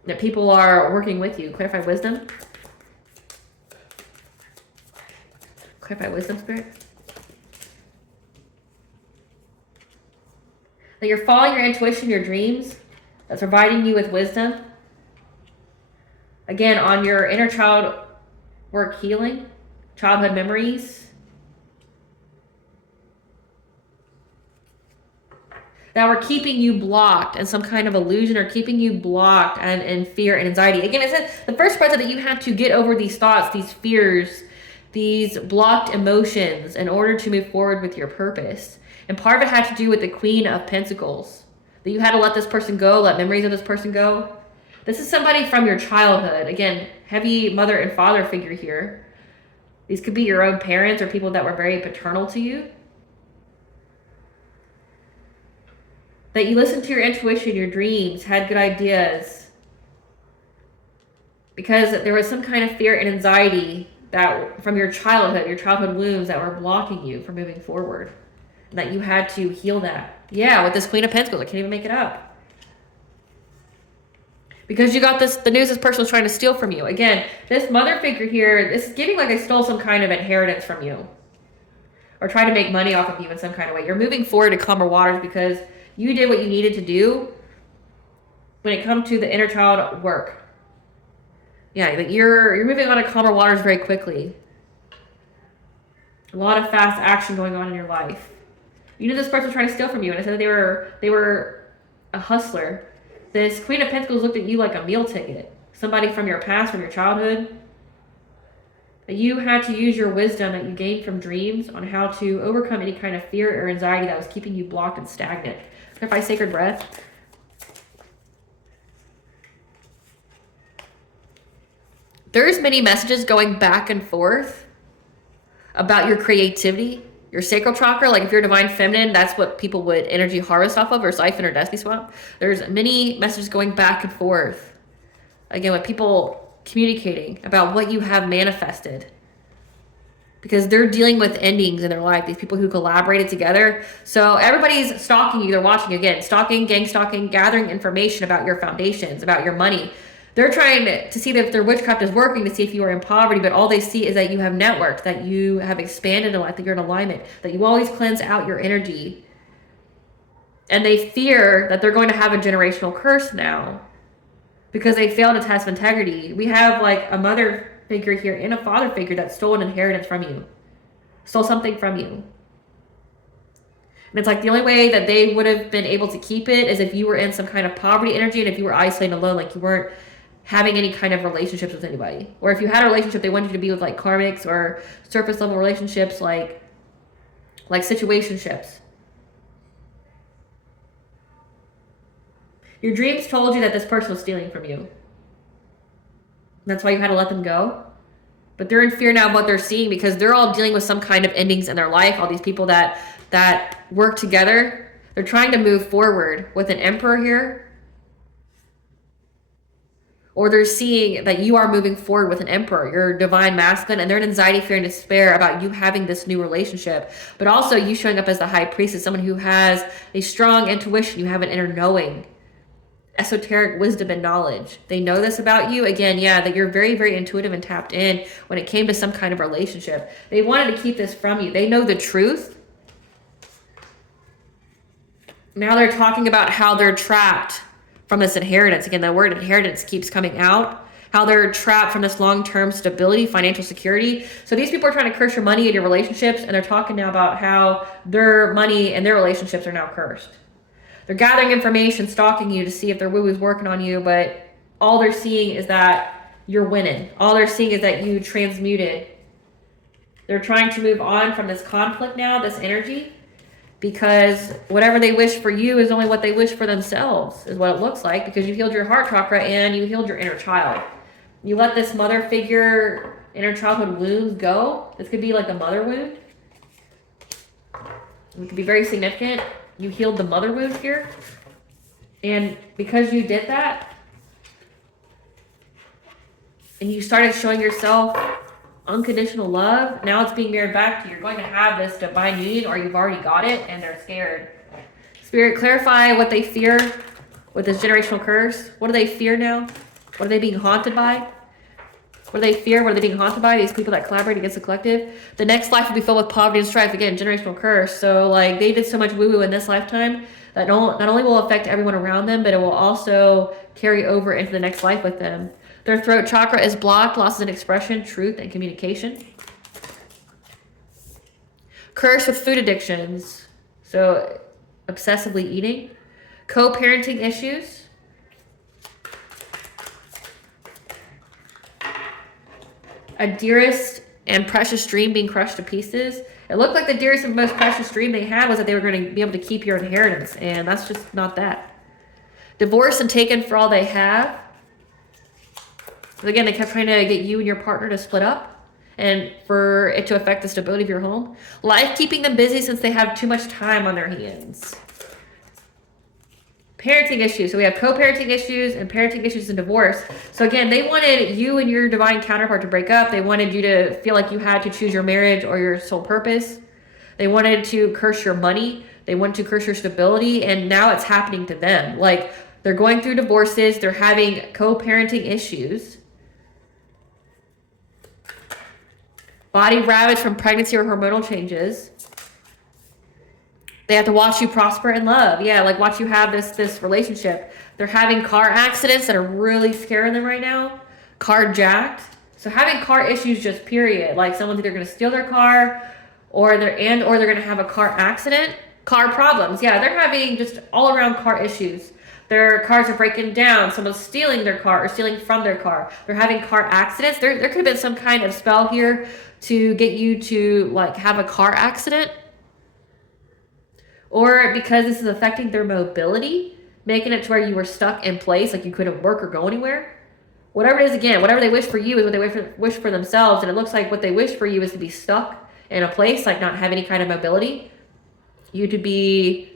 that people are working with you. Clarify wisdom. Clarify wisdom, Spirit. That you're following your intuition, your dreams, that's providing you with wisdom. Again, on your inner child work healing, childhood memories. That were keeping you blocked in some kind of illusion or keeping you blocked and in fear and anxiety. Again, it said the first part that you had to get over these thoughts, these fears, these blocked emotions in order to move forward with your purpose. And part of it had to do with the Queen of Pentacles. That you had to let this person go, let memories of this person go. This is somebody from your childhood. Again, heavy mother and father figure here. These could be your own parents or people that were very paternal to you. That you listened to your intuition, your dreams, had good ideas. Because there was some kind of fear and anxiety that from your childhood wounds that were blocking you from moving forward. And that you had to heal that. Yeah, with this Queen of Pentacles, I can't even make it up. Because you got the news this person was trying to steal from you. Again, this mother figure here, this is giving like they stole some kind of inheritance from you. Or tried to make money off of you in some kind of way. You're moving forward to calmer waters because you did what you needed to do when it comes to the inner child work. Yeah, you're moving on to calmer waters very quickly. A lot of fast action going on in your life. You knew this person was trying to steal from you, and I said that they were a hustler. This Queen of Pentacles looked at you like a meal ticket. Somebody from your past, from your childhood. That you had to use your wisdom that you gained from dreams on how to overcome any kind of fear or anxiety that was keeping you blocked and stagnant. Clarify sacred breath. There's many messages going back and forth about your creativity, your sacral chakra. Like if you're divine feminine, that's what people would energy harvest off of, or siphon or destiny swap. There's many messages going back and forth. Again, with people communicating about what you have manifested. because they're dealing with endings in their life, these people who collaborated together. So everybody's stalking you. They're watching you again, stalking, gang stalking, gathering information about your foundations, about your money. They're trying to see if their witchcraft is working, to see if you are in poverty, but all they see is that you have networked, that you have expanded in life, that you're in alignment, that you always cleanse out your energy. And they fear that they're going to have a generational curse now because they failed to test integrity. We have like a mother figure here and a father figure that stole an inheritance from you, stole something from you. And it's like the only way that they would have been able to keep it is if you were in some kind of poverty energy, and if you were isolated alone, like you weren't having any kind of relationships with anybody. Or if you had a relationship, they wanted you to be with like karmics or surface level relationships, like situationships. Your dreams told you that this person was stealing from you. That's why you had to let them go. But they're in fear now of what they're seeing, because they're all dealing with some kind of endings in their life. All these people that work together, they're trying to move forward with an emperor here. Or they're seeing that you are moving forward with an emperor, your divine masculine, and they're in anxiety, fear, and despair about you having this new relationship. But also you showing up as the high priestess, someone who has a strong intuition, you have an inner knowing, esoteric wisdom and knowledge. They know this about you. Again, yeah, that you're very, very intuitive and tapped in when it came to some kind of relationship. They wanted to keep this from you. They know the truth. Now they're talking about how they're trapped from this inheritance. Again, the word inheritance keeps coming out. How they're trapped from this long-term stability, financial security. So these people are trying to curse your money and your relationships, and they're talking now about how their money and their relationships are now cursed. They're gathering information, stalking you to see if their woo-woo's working on you, but all they're seeing is that you're winning. All they're seeing is that you transmuted. They're trying to move on from this conflict now, this energy, because whatever they wish for you is only what they wish for themselves, is what it looks like, because you healed your heart chakra and you healed your inner child. You let this mother figure, inner childhood wounds go. This could be like a mother wound. It could be very significant. You healed the mother wound here. And because you did that, and you started showing yourself unconditional love, now it's being mirrored back to you. You're going to have this divine union, or you've already got it, and they're scared. Spirit, clarify what they fear with this generational curse. What do they fear now? What are they being haunted by? What do they fear? What are they being haunted by? These people that collaborate against the collective. The next life will be filled with poverty and strife. Again, generational curse. So like they did so much woo-woo in this lifetime that not only will affect everyone around them, but it will also carry over into the next life with them. Their throat chakra is blocked, losses in expression, truth, and communication. Curse with food addictions. So obsessively eating. Co-parenting issues. A dearest and precious dream being crushed to pieces. It looked like the dearest and most precious dream they had was that they were going to be able to keep your inheritance, and that's just not that. Divorced and taken for all they have. But again, they kept trying to get you and your partner to split up and for it to affect the stability of your home. Life keeping them busy since they have too much time on their hands. Parenting issues. So we have co-parenting issues and parenting issues and divorce. So again, they wanted you and your divine counterpart to break up. They wanted you to feel like you had to choose your marriage or your sole purpose. They wanted to curse your money. They wanted to curse your stability. And now it's happening to them. Like they're going through divorces. They're having co-parenting issues. Body ravaged from pregnancy or hormonal changes. They have to watch you prosper in love. Yeah, like watch you have this relationship. They're having car accidents that are really scaring them right now. Carjacked. So having car issues just period. Like someone's either going to steal their car or they're going to have a car accident. Car problems. Yeah, they're having just all around car issues. Their cars are breaking down. Someone's stealing their car or stealing from their car. They're having car accidents. There could have been some kind of spell here to get you to like have a car accident. Or because this is affecting their mobility, making it to where you were stuck in place, like you couldn't work or go anywhere. Whatever it is, again, whatever they wish for you is what they wish for themselves. And it looks like what they wish for you is to be stuck in a place, like not have any kind of mobility. You to be,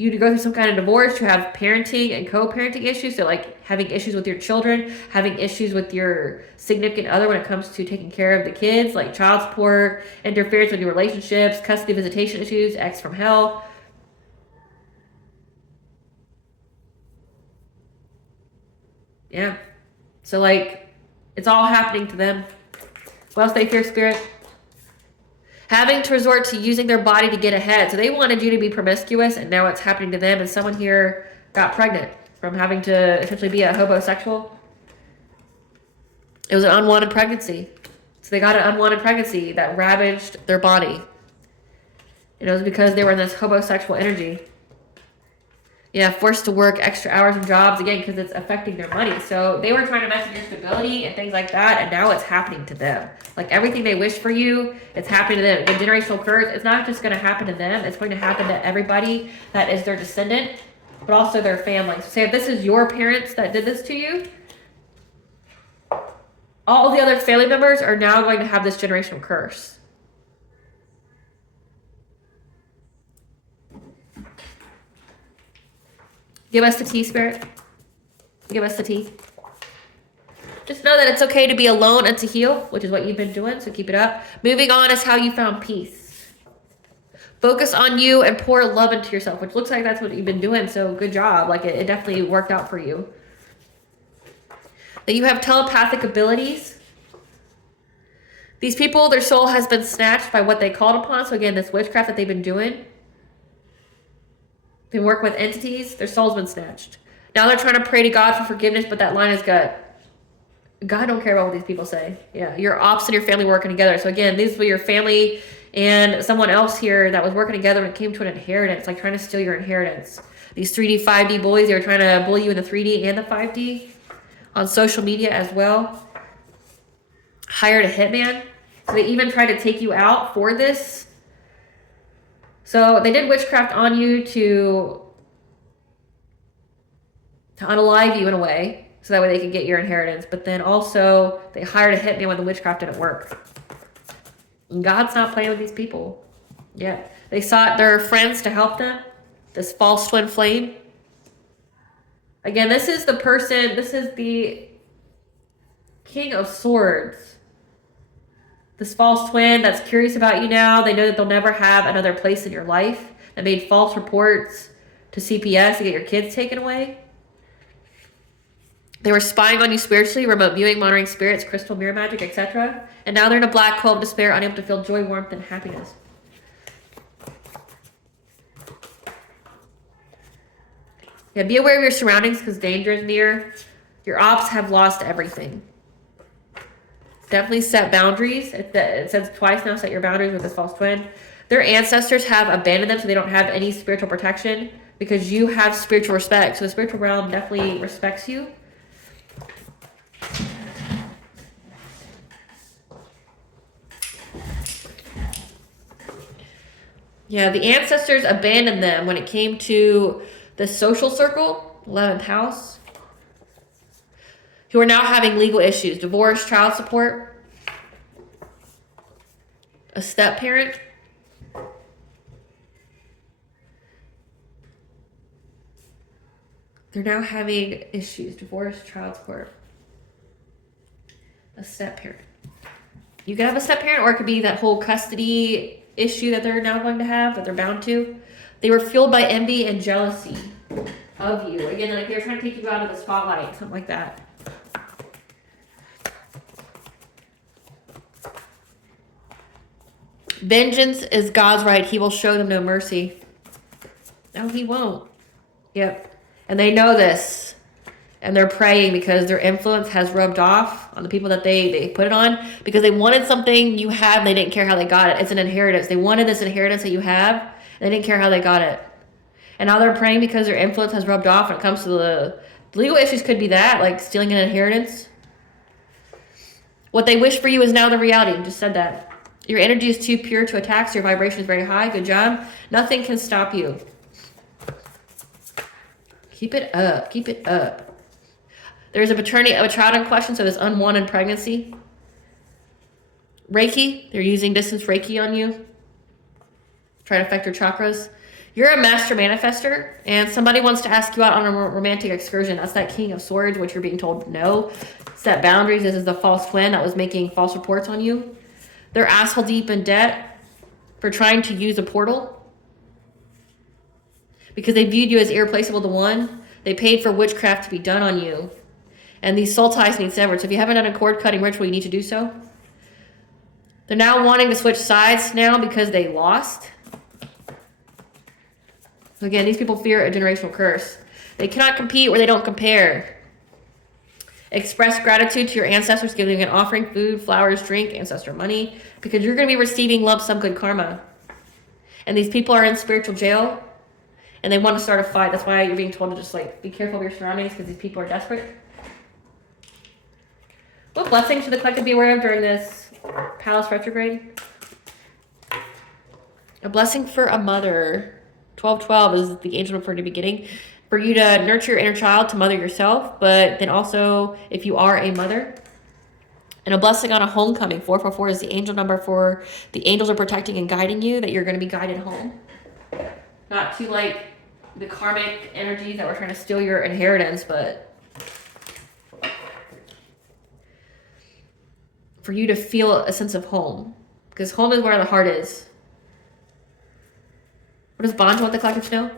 you to go through some kind of divorce, you have parenting and co-parenting issues. So like having issues with your children, having issues with your significant other when it comes to taking care of the kids, like child support, interference with your relationships, custody visitation issues, ex from hell. Yeah. So like it's all happening to them. What else they fear, Spirit? Having to resort to using their body to get ahead. So they wanted you to be promiscuous, and now it's happening to them. And someone here got pregnant from having to essentially be a homosexual. It was an unwanted pregnancy. So they got an unwanted pregnancy that ravaged their body. And it was because they were in this homosexual energy. Yeah, forced to work extra hours and jobs, again, because it's affecting their money. So they were trying to mess with your stability and things like that, and now it's happening to them. Like everything they wish for you, it's happening to them. The generational curse, it's not just going to happen to them, it's going to happen to everybody that is their descendant, but also their family. So say if this is your parents that did this to you, all the other family members are now going to have this generational curse. Give us the tea, Spirit. Give us the tea. Just know that it's okay to be alone and to heal, which is what you've been doing, so keep it up. Moving on is how you found peace. Focus on you and pour love into yourself, which looks like that's what you've been doing, so good job. Like it definitely worked out for you. That you have telepathic abilities. These people, their soul has been snatched by what they called upon. So again, this witchcraft that they've been doing. They work with entities, their soul's been snatched. Now they're trying to pray to God for forgiveness, but that line is God don't care about what these people say. Yeah, your ops and your family working together. So again, these were your family and someone else here that was working together when it came to an inheritance, like trying to steal your inheritance. These 3D, 5D bullies, they were trying to bully you in the 3D and the 5D. On social media as well. Hired a hitman. So they even tried to take you out for this. So they did witchcraft on you to unalive you in a way, so that way they could get your inheritance. But then also they hired a hitman when the witchcraft didn't work. And God's not playing with these people. Yeah. They sought their friends to help them. This false twin flame. Again, this is the person, this is the King of Swords. This false twin that's curious about you now. They know that they'll never have another place in your life. That made false reports to CPS to get your kids taken away. They were spying on you spiritually, remote viewing, monitoring spirits, crystal mirror magic, etc. And now they're in a black hole of despair, unable to feel joy, warmth, and happiness. Yeah, be aware of your surroundings because danger is near. Your ops have lost everything. Definitely set boundaries. It says twice now, set your boundaries with this false twin. Their ancestors have abandoned them, so they don't have any spiritual protection because you have spiritual respect. So the spiritual realm definitely respects you. Yeah, the ancestors abandoned them when it came to the social circle, 11th house. Who are now having legal issues, divorce, child support, a step parent. They're now having issues, divorce, child support, a step parent. You could have a step parent, or it could be that whole custody issue that they're now going to have, that they're bound to. They were fueled by envy and jealousy of you. Again, like they're trying to take you out of the spotlight, something like that. Vengeance is God's right. He will show them no mercy. No, he won't. Yep. And they know this. And they're praying because their influence has rubbed off on the people that they put it on. Because they wanted something you had and they didn't care how they got it. It's an inheritance. They wanted this inheritance that you have. And they didn't care how they got it. And now they're praying because their influence has rubbed off when it comes to the legal issues. Could be that, like stealing an inheritance. What they wish for you is now the reality. I just said that. Your energy is too pure to attack, so your vibration is very high. Good job. Nothing can stop you. Keep it up. Keep it up. There's a paternity of a child in question, so this unwanted pregnancy. Reiki. They're using distance Reiki on you. Try to affect your chakras. You're a master manifester, and somebody wants to ask you out on a romantic excursion. That's that King of Swords, which you're being told no. Set boundaries. This is the false twin that was making false reports on you. They're asshole deep in debt for trying to use a portal because they viewed you as irreplaceable to one. They paid for witchcraft to be done on you. And these soul ties need severed. So if you haven't done a cord cutting ritual, you need to do so. They're now wanting to switch sides now because they lost. So again, these people fear a generational curse. They cannot compete where they don't compare. Express gratitude to your ancestors, giving an offering, food, flowers, drink, ancestor money, because you're going to be receiving lump sum good karma. And these people are in spiritual jail, and they want to start a fight. That's why you're being told to just like be careful of your surroundings, because these people are desperate. What blessings should the collective be aware of during this Pallas retrograde? A blessing for a mother. 1212 is the angel for new beginning. For you to nurture your inner child, to mother yourself, but then also if you are a mother. And a blessing on a homecoming. 444 is the angel number for the angels are protecting and guiding you, that you're going to be guided home. Not to like the karmic energies that were trying to steal your inheritance, but for you to feel a sense of home. Because home is where the heart is. What does Bonjo want the collective to know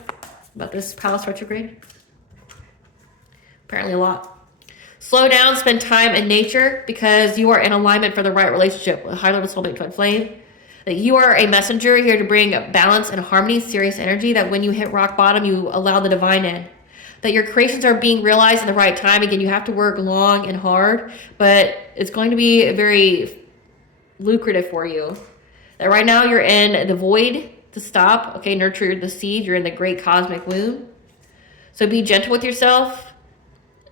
about this Pallas retrograde? Apparently a lot. Slow down, spend time in nature, because you are in alignment for the right relationship with high level soulmate twin flame. That you are a messenger here to bring balance and harmony, serious energy, that when you hit rock bottom, you allow the divine in. That your creations are being realized in the right time. Again, you have to work long and hard, but it's going to be very lucrative for you. That right now you're in the void to stop. Okay, nurture the seed. You're in the great cosmic womb. So be gentle with yourself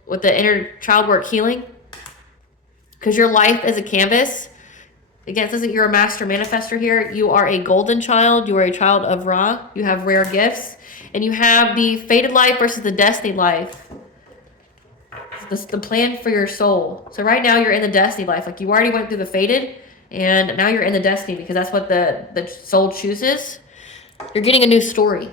with the inner child work healing, because your life is a canvas. Again, it says that you're a master manifester here. You are a golden child. You are a child of Ra. You have rare gifts. And you have the fated life versus the destiny life. The plan for your soul. So right now you're in the destiny life. Like you already went through the fated, and now you're in the destiny, because that's what the soul chooses. You're getting a new story.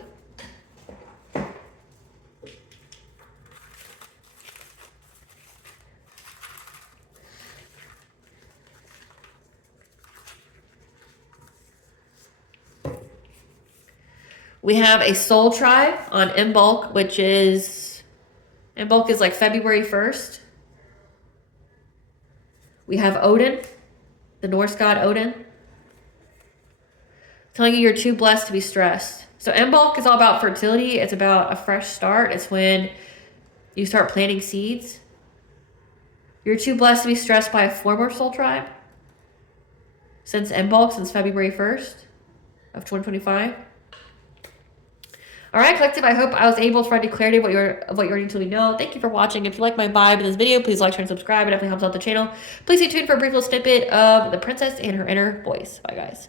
We have a soul tribe on Imbolc, which is, Imbolc is like February 1st. We have Odin, the Norse god Odin, telling you you're too blessed to be stressed. So Imbolc is all about fertility. It's about a fresh start. It's when you start planting seeds. You're too blessed to be stressed by a former soul tribe since Imbolc, since February 1st of 2025. All right, collective, I hope I was able to provide clarity of what you're needing to know. Thank you for watching. If you like my vibe in this video, please like, share, and subscribe. It definitely helps out the channel. Please stay tuned for a brief little snippet of the princess and her inner voice. Bye, guys.